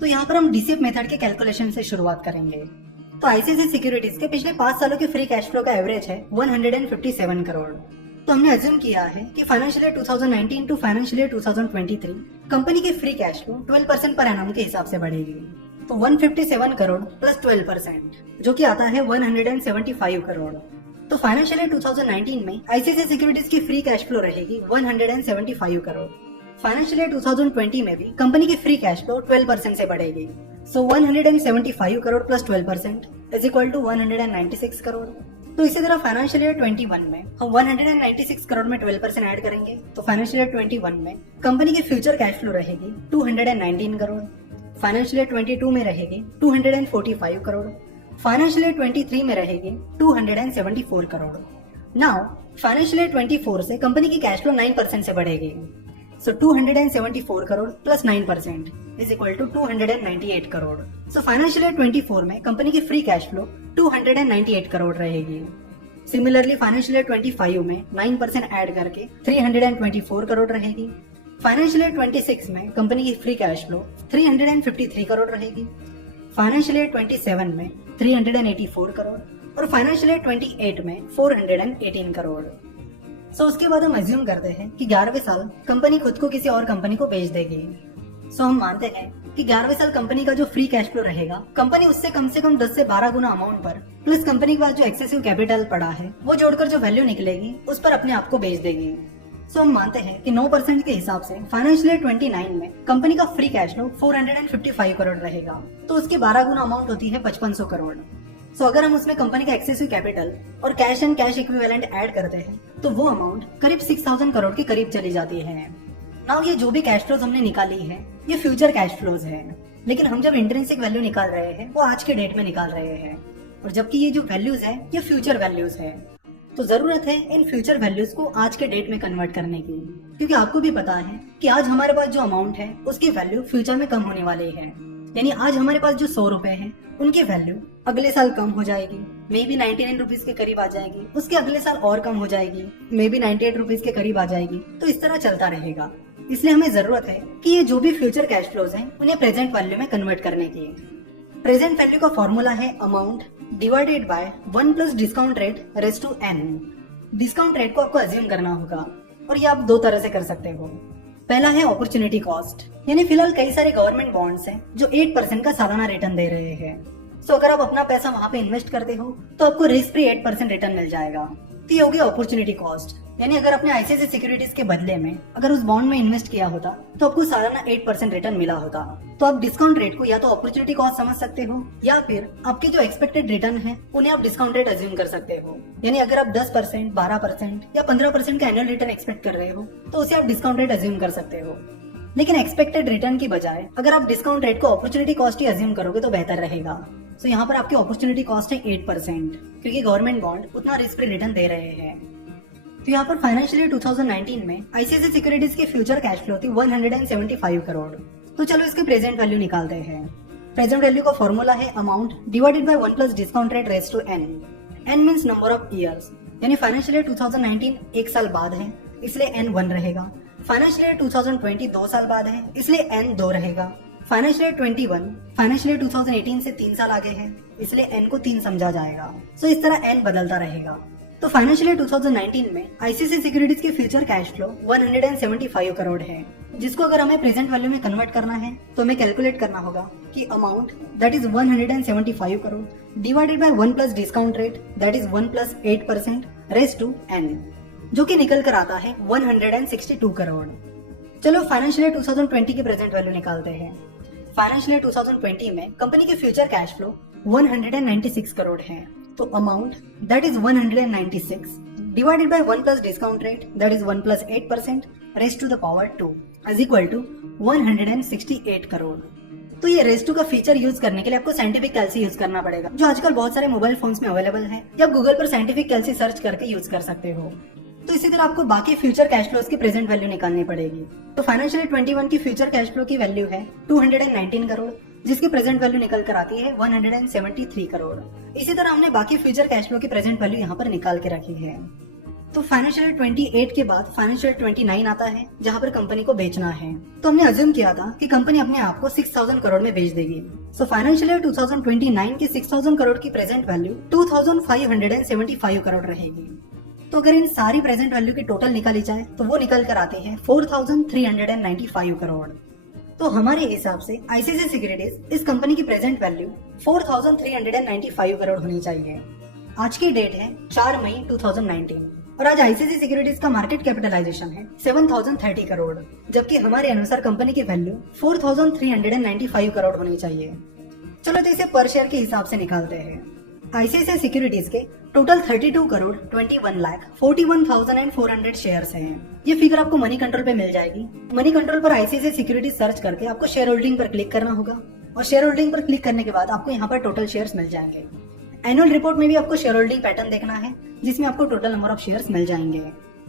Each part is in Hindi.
तो यहाँ पर हम डीसीएफ मेथड के कैलकुलेशन से शुरुआत करेंगे। तो आईसीआईसीआई सिक्योरिटीज के पिछले 5 सालों के फ्री कैश फ्लो का एवरेज है 157 करोड़। तो हमने अज्यूम किया है कि financial year 2019 to financial year 2023 company की free cash flow 12% per annum के हिसाब से बढ़ेगी। तो 157 करोड़ प्लस 12% जो कि आता है 175 करोड़। तो फाइनेंशियल ईयर 2019 में आईसीआईसीआई सिक्योरिटीज की फ्री कैश फ्लो रहेगी 175 करोड़। फाइनेंशियल ईयर 2020 में भी कंपनी की फ्री कैश फ्लो 12% से बढ़ेगी। So 175 crore plus 12% is equal to 196 crore. तो इसी तरह फाइनेंशियल ईयर 21 में हम 196 करोड़ में 12% ऐड करेंगे। तो फाइनेंशियल ईयर 21 में कंपनी की फ्यूचर कैश फ्लो रहेगी 219 करोड़। फाइनेंशियल ईयर 22 में रहेगी 245 करोड़। फाइनेंशियल ईयर 23 में रहेगी 274 करोड़। नाउ फाइनेंशियल ईयर 24 से कंपनी की कैश फ्लो 9% से बढ़ेगी। So 274 crore plus 9% is equal to 298 crore. So financial year 24 में कंपनी की फ्री कैश फ्लो 298 करोड़ रहेगी। सिमिलरली फाइनेंशियल ईयर 25 में 9% ऐड करके 324 करोड़ रहेगी। फाइनेंशियल ईयर 26 में कंपनी की फ्री कैश फ्लो 353 करोड़ रहेगी। फाइनेंशियल ईयर 27 में 384 करोड़ और फाइनेंशियल ईयर 28 में 418 करोड़। सो उसके बाद हम अज्यूम करते हैं कि 11वें साल कंपनी खुद को किसी और कंपनी को बेच देगी। सो हम मानते हैं कि 11वें साल कंपनी का जो फ्री कैश फ्लो रहेगा कंपनी उससे कम 10 से 12 गुना अमाउंट पर प्लस कंपनी के पास जो एक्सेसिव कैपिटल पड़ा है वो जोड़कर जो वैल्यू निकलेगी उस पर अपने आप को बेच देगी। सो हम मानते हैं कि 9% के हिसाब से फाइनेंशियल ईयर 29 में कंपनी का फ्री कैश फ्लो 455 करोड़ रहेगा। तो उसकी 12 गुना अमाउंट होती है 5500 करोड़। सो अगर हम उसमें कंपनी का एक्सेसिव कैपिटल और cash and cash equivalent add करते हैं तो वो अमाउंट करीब 6000 करोड़ के करीब चली जाती है। नाउ ये जो भी कैश फ्लोज हमने निकाली है ये फ्यूचर कैश फ्लोज है, लेकिन हम जब इंट्रिंसिक वैल्यू निकाल रहे हैं वो आज के डेट में निकाल रहे हैं, और जबकि ये जो वैल्यूज है ये फ्यूचर वैल्यूज है। तो जरूरत है इन फ्यूचर वैल्यूज को आज के डेट में कन्वर्ट करने की, क्योंकि आपको भी पता है कि आज हमारे पास जो अमाउंट है उसकी वैल्यू फ्यूचर में कम होने वाली है। यानी आज हमारे पास जो 100 रुपए है उनकी वैल्यू अगले साल कम हो जाएगी, मे बी 99 रुपीज के करीब आ जाएगी, उसके अगले साल और कम हो जाएगी, मे बी 98 रुपीज के करीब आ जाएगी। तो इस तरह चलता रहेगा। इसलिए हमें जरूरत है कि ये जो भी फ्यूचर कैश फ्लोज हैं उन्हें प्रेजेंट वैल्यू में कन्वर्ट करने की। प्रेजेंट वैल्यू का फॉर्मूला है amount divided by 1 plus discount rate raise to n। Discount rate को आपको अज्यूम करना होगा और ये आप दो तरह से कर सकते हो। पहला है अपॉर्चुनिटी कॉस्ट, यानी फिलहाल कई सारे गवर्नमेंट बॉन्ड्स हैं जो 8% का सालाना रिटर्न दे रहे हैं। सो अगर आप अपना पैसा वहां पे इन्वेस्ट करते हो तो आपको रिस्क फ्री 8% रिटर्न मिल जाएगा। तो ये हो गया अपॉर्चुनिटी कॉस्ट, यानी अगर आपने आईसीआईसीआई सिक्योरिटीज के बदले में अगर उस बॉन्ड में इन्वेस्ट किया होता तो आपको सालाना 8% रिटर्न मिला होता। तो आप डिस्काउंट रेट को या तो अपॉर्चुनिटी कॉस्ट समझ सकते हो या फिर आपके जो एक्सपेक्टेड रिटर्न है उन्हें आप डिस्काउंट रेट अज्यूम कर सकते हो। यानी अगर आप 10%, 12% या 15% का एनुअल रिटर्न एक्सपेक्ट कर रहे हो तो उसे आप डिस्काउंट रेट अज्यूम कर सकते हो। लेकिन एक्सपेक्टेड रिटर्न की बजाय अगर आप डिस्काउंट रेट को अपॉर्चुनिटी कॉस्ट ही अज्यूम करोगे तो बेहतर रहेगा। तो यहाँ पर आपकी अपॉर्चुनिटी कॉस्ट है 8%, क्योंकि गवर्नमेंट बॉन्ड उतना रिस्क फ्री रिटर्न दे रहे हैं। तो यहाँ पर फाइनेंशियल ईयर 2019 में आईसीआईसीआई सिक्योरिटीज की फ्यूचर कैश फ्लो थी 175 करोड़। तो चलो इसके प्रेजेंट वैल्यू निकालते हैं। प्रेजेंट वैल्यू का फॉर्मूला है amount divided by 1 plus discount rate raise to n। n means number of years, यानी फाइनेंशियल ईयर 2019 एक साल बाद है इसलिए n 1 रहेगा। फाइनेंशियल ईयर 2020 2 साल बाद है इसलिए n 2 रहेगा। फाइनेंशियल ईयर 21 फाइनेंशियल ईयर 2018 से 3 साल आगे है इसलिए n को 3 समझा जाएगा। सो इस तरह n बदलता रहेगा। तो फाइनेंशियल ईयर 2019 में आईसीआईसीआई सिक्योरिटीज की फ्यूचर कैश फ्लो 175 करोड़ है, जिसको अगर हमें प्रेजेंट वैल्यू में कन्वर्ट करना है तो हमें कैलकुलेट करना होगा कि amount that is 175 crore divided by 1 plus discount rate that is 1 plus 8% raise to n, जो कि निकल कर आता है 162 करोड़। चलो फाइनेंशियल ईयर 2020 की प्रेजेंट वैल्यू निकालते हैं। फाइनेंशियल ईयर 2020 में कंपनी की फ्यूचर कैश फ्लो 196 करोड़ है। तो amount that is 196 divided by 1 plus discount rate that is 1 plus 8% raise to the power 2 is equal to 168 crore. तो ये रेज टू का फीचर यूज करने के लिए आपको साइंटिफिक कैल्सी यूज करना पड़ेगा, जो आजकल बहुत सारे मोबाइल फोन्स में अवेलेबल है, या आप गूगल पर साइंटिफिक कैल्सी सर्च करके यूज कर सकते हो। तो इसी तरह आपको बाकी फ्यूचर कैश फ्लोज की प्रेजेंट वैल्यू निकालनी पड़ेगी। तो फाइनेंशियल ईयर 21 की फ्यूचर कैश फ्लो की वैल्यू है 219 करोड़, जिसकी प्रेजेंट वैल्यू निकल कर आती है 173 करोड़। इसी तरह हमने बाकी फ्यूचर कैश फ्लो की प्रेजेंट वैल्यू यहाँ पर निकाल के रखी है। तो फाइनेंशियल 28 के बाद फाइनेंशियल 29 आता है जहां पर कंपनी को बेचना है। तो हमने अज्यूम किया था कि कंपनी अपने आप को 6000 करोड़ में बेच देगी। सो फाइनेंशियल ईयर 2029 की 6000 करोड़ की प्रेजेंट वैल्यू 2575 करोड़ रहेगी। तो अगर इन सारी प्रेजेंट वैल्यू की टोटल निकाली जाए तो वो निकल कर आती है 4395 करोड़। तो हमारे हिसाब से आईसीआईसीआई सिक्योरिटीज इस कंपनी की प्रेजेंट वैल्यू 4395 करोड़ होनी चाहिए। आज की डेट है 4 मई 2019 और आज आईसीआईसीआई सिक्योरिटीज का मार्केट कैपिटलाइजेशन है 7030 करोड़, जबकि हमारे अनुसार कंपनी की वैल्यू 4395 करोड़ होनी चाहिए। चलो तो इसे पर शेयर के हिसाब से निकालते हैं। आईसीआईसीआई सिक्योरिटीज के टोटल 32 करोड़ 21,41,400 शेयर्स हैं। ये फिगर आपको मनी कंट्रोल पे मिल जाएगी। मनी कंट्रोल पर आईसीआईसीआई सिक्योरिटीज सर्च करके आपको शेयर होल्डिंग पर क्लिक करना होगा और शेयर होल्डिंग पर क्लिक करने के बाद आपको यहाँ पर टोटल शेयर्स मिल जाएंगे। एनुअल रिपोर्ट में भी आपको शेयर होल्डिंग पैटर्न देखना है जिसमें आपको टोटल नंबर ऑफ शेयर्स मिल जाएंगे।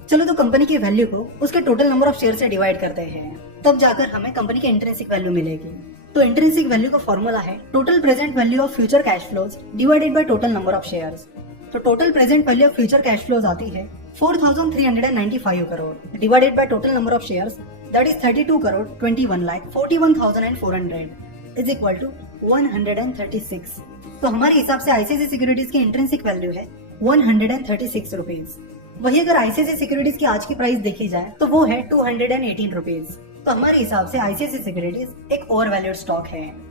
चलो तो कंपनी की वैल्यू को उसके टोटल नंबर ऑफ शेयर से डिवाइड करते हैं, तब जाकर हमें कंपनी की इंट्रिंसिक वैल्यू मिलेगी। तो इंट्रिंसिक वैल्यू का फॉर्मूला है total present value of future cash flows divided by total number of shares. तो total present value of future cash flows आती है 4395 crore divided by total number of shares, that is 32 crore 21,41,400 is equal to 136। तो हमारे हिसाब से आईसीआईसीआई सिक्योरिटीज की इंट्रिंसिक वैल्यू है 136 रुपीज। वही अगर आईसीआईसीआई सिक्योरिटीज की आज की प्राइस देखी जाए तो वो है 218 रुपीज। तो हमारे हिसाब से आईसीआईसीआई सिक्योरिटीज एक ओवर वैल्यूड स्टॉक है।